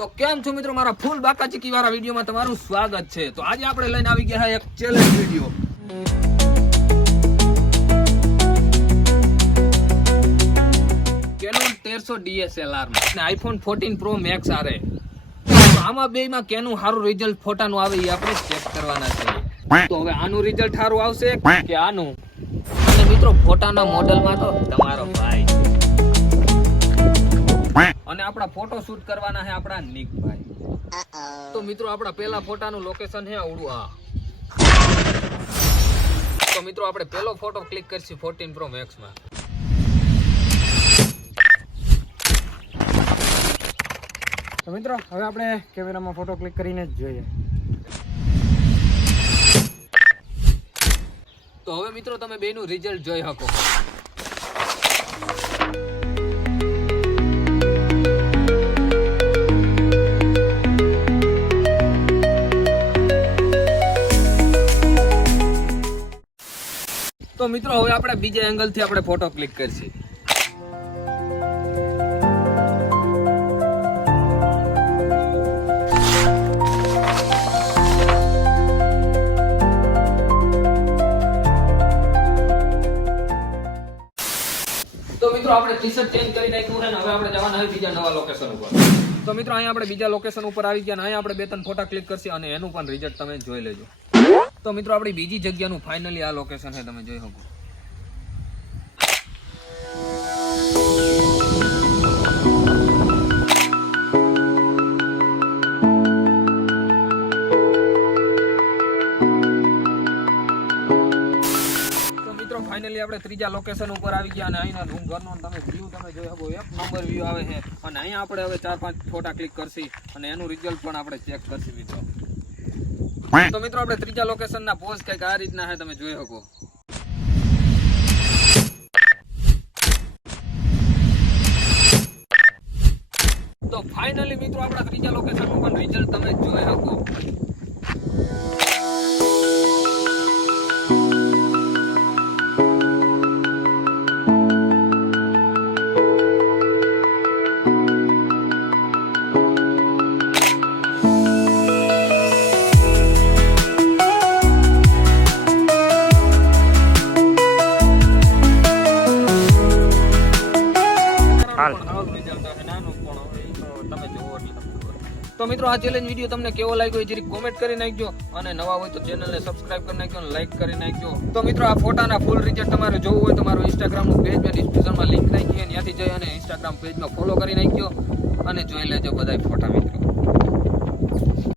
તો કેમ છો મિત્રો, મારા ફૂલ બાકાચીકી વાળા વિડીયોમાં તમારું સ્વાગત છે। તો આજે આપણે લઈને આવી ગયા એક ચેલેન્જ વિડીયો। Canon 1300 DSLR અને iPhone 14 Pro Max આરે। તો આમાં બેયમાં કેનું સારું રિઝલ્ટ ફોટાનું આવે એ આપણે ચેક કરવાના છે। તો હવે આનું રિઝલ્ટ સારું આવશે કે આનું? અને મિત્રો ફોટાના મોડેલમાં તો તમારો ભાઈ અને આપણા ફોટો શૂટ કરવાના છે આપણા નિકભાઈ। તો મિત્રો આપણા પહેલા ફોટાનું લોકેશન છે આવડું આ। તો મિત્રો આપણે પહેલો ફોટો ક્લિક કરશું 14 Pro Max માં। તો મિત્રો હવે આપણે કેમેરામાં ફોટો ક્લિક કરીને જ જોઈએ। તો હવે મિત્રો તમે બેનું રિઝલ્ટ જોઈ શકો। તો મિત્રો હવે આપણે બીજા એંગલ થી આપણે ફોટો ક્લિક કરશું। તો મિત્રો આપણે ટી-શર્ટ ચેન્જ કરી નાખ્યું છે ને હવે આપણે જવાના છે બીજા નવા લોકેશન ઉપર। તો મિત્રો અહીંયા આપણે બીજા લોકેશન ઉપર આવી ગયા ને અહીંયા આપણે બે ત્રણ ફોટા ક્લિક કરશું અને એનું પણ રિઝલ્ટ તમે જોઈ લેજો। તો મિત્રો આપણી બીજી જગ્યાનું ફાઇનલી આ લોકેશન છે, તમે જોઈ શકો। ફાઇનલી આપણે ત્રીજા લોકેશન ઉપર આવી ગયા અને અહીંના રૂમ ઘરનો તમે વ્યૂ તમે જોઈ શકો, એક નંબર વ્યૂ આવે છે। અને અહીંયા આપણે હવે 4-5 ફોટા ક્લિક કરશી અને એનું રિઝલ્ટ પણ આપણે ચેક કરશી મિત્રો। તો મિત્રો આપણે ત્રીજા લોકેશનના પોઝ કંઈક આ રીતના છે, તમે જોઈ શકો। તો ફાઇનલી મિત્રો આપણા ત્રીજા લોકેશનનું પણ રિઝલ્ટ તમે જોઈ શકો। તો મિત્રો આ ચેલેન્જ વિડીયો તમને કેવો લાગ્યો એ જરી કોમેન્ટ કરી નાખજો અને નવા હોય તો ચેનલને સબસ્ક્રાઇબ કરી નાખજો અને લાઈક કરી નાખજો। તો મિત્રો આ ફોટાના ફૂલ રિઝલ્ટ તમારે જોવું હોય તો મારું ઇન્સ્ટાગ્રામનું પેજ મેં ડિસ્ક્રિપ્શનમાં લિંક નાખી છે, ત્યાંથી જઈ અને ઇન્સ્ટાગ્રામ પેજમાં ફોલો કરી નાખજો અને જોઈ લેજો બધાય ફોટા મિત્રો।